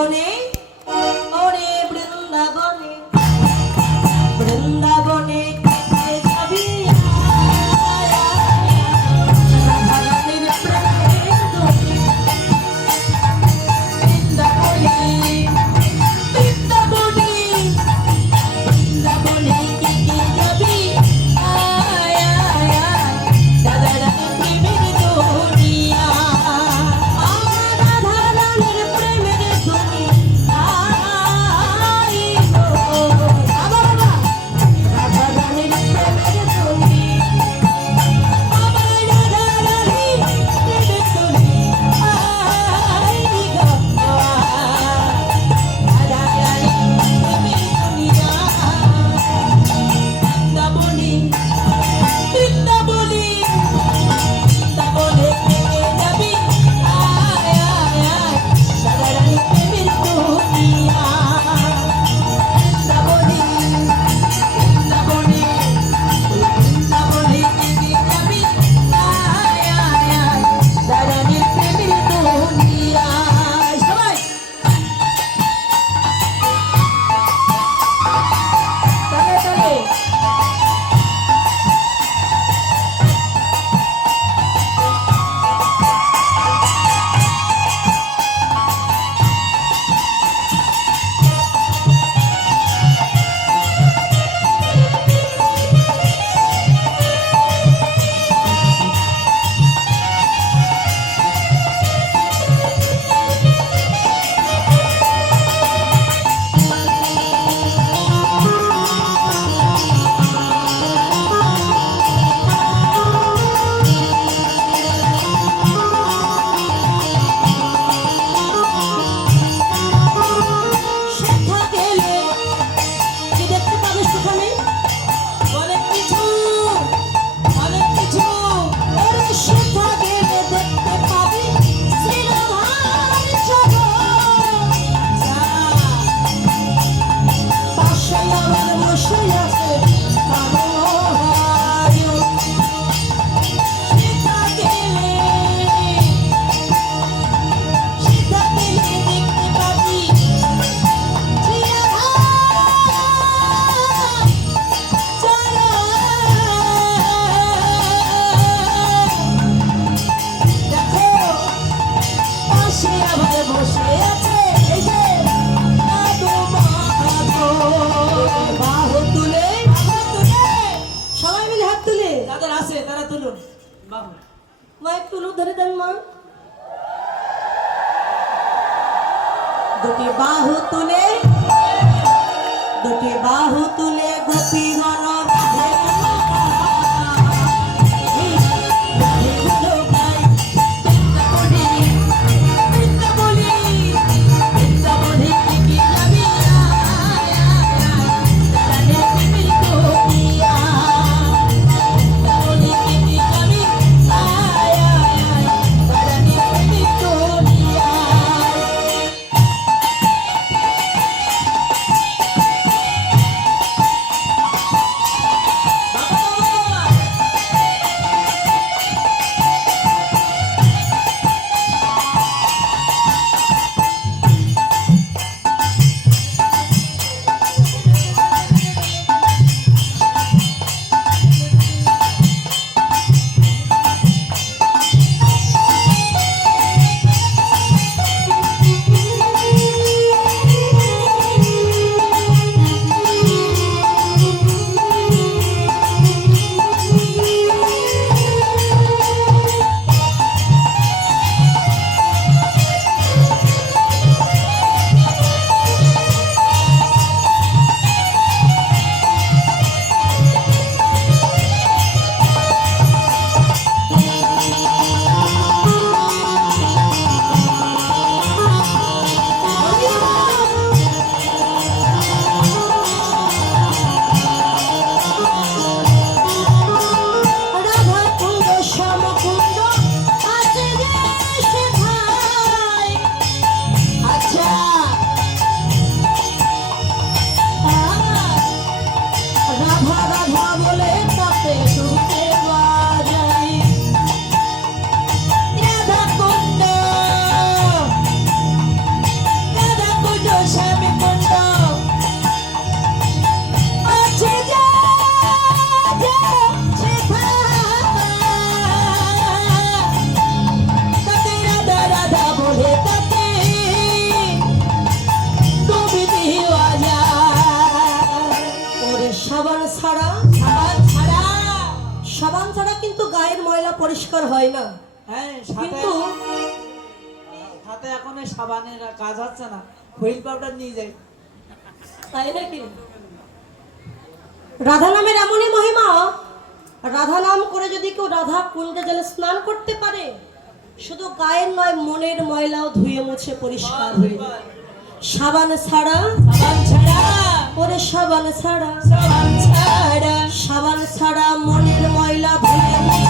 attenzione বাহু তুলে দুটি বাহু তুলে গোপী ছাড়া কিন্তু গায়ের ময়লা পরিষ্কার হয় না। হ্যাঁ কিন্তু এখন সাবানের কাজ হচ্ছে না হুইল পাউডার নিয়ে যাই। তাই নাকি? রাধা নামের এমনই মহিমা রাধা নাম করে যদি কেউ রাধা কুণ্ডে জলে স্নান করতে পারে শুধু গায়ের নয় মনের ময়লাও ধুয়ে মুছে পরিষ্কার হয়ে সাবান ছাড়া সাবান ছাড়া। ওরে সাবান ছাড়া। সাবান ছাড়া। সাবান ছাড়া মনের ময়লা ধুয়ে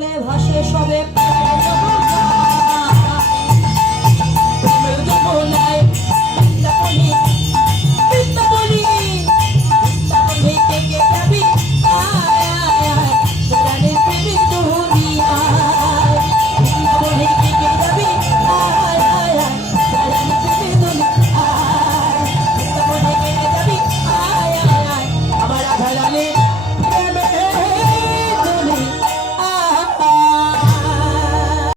জলে ভাসে সবে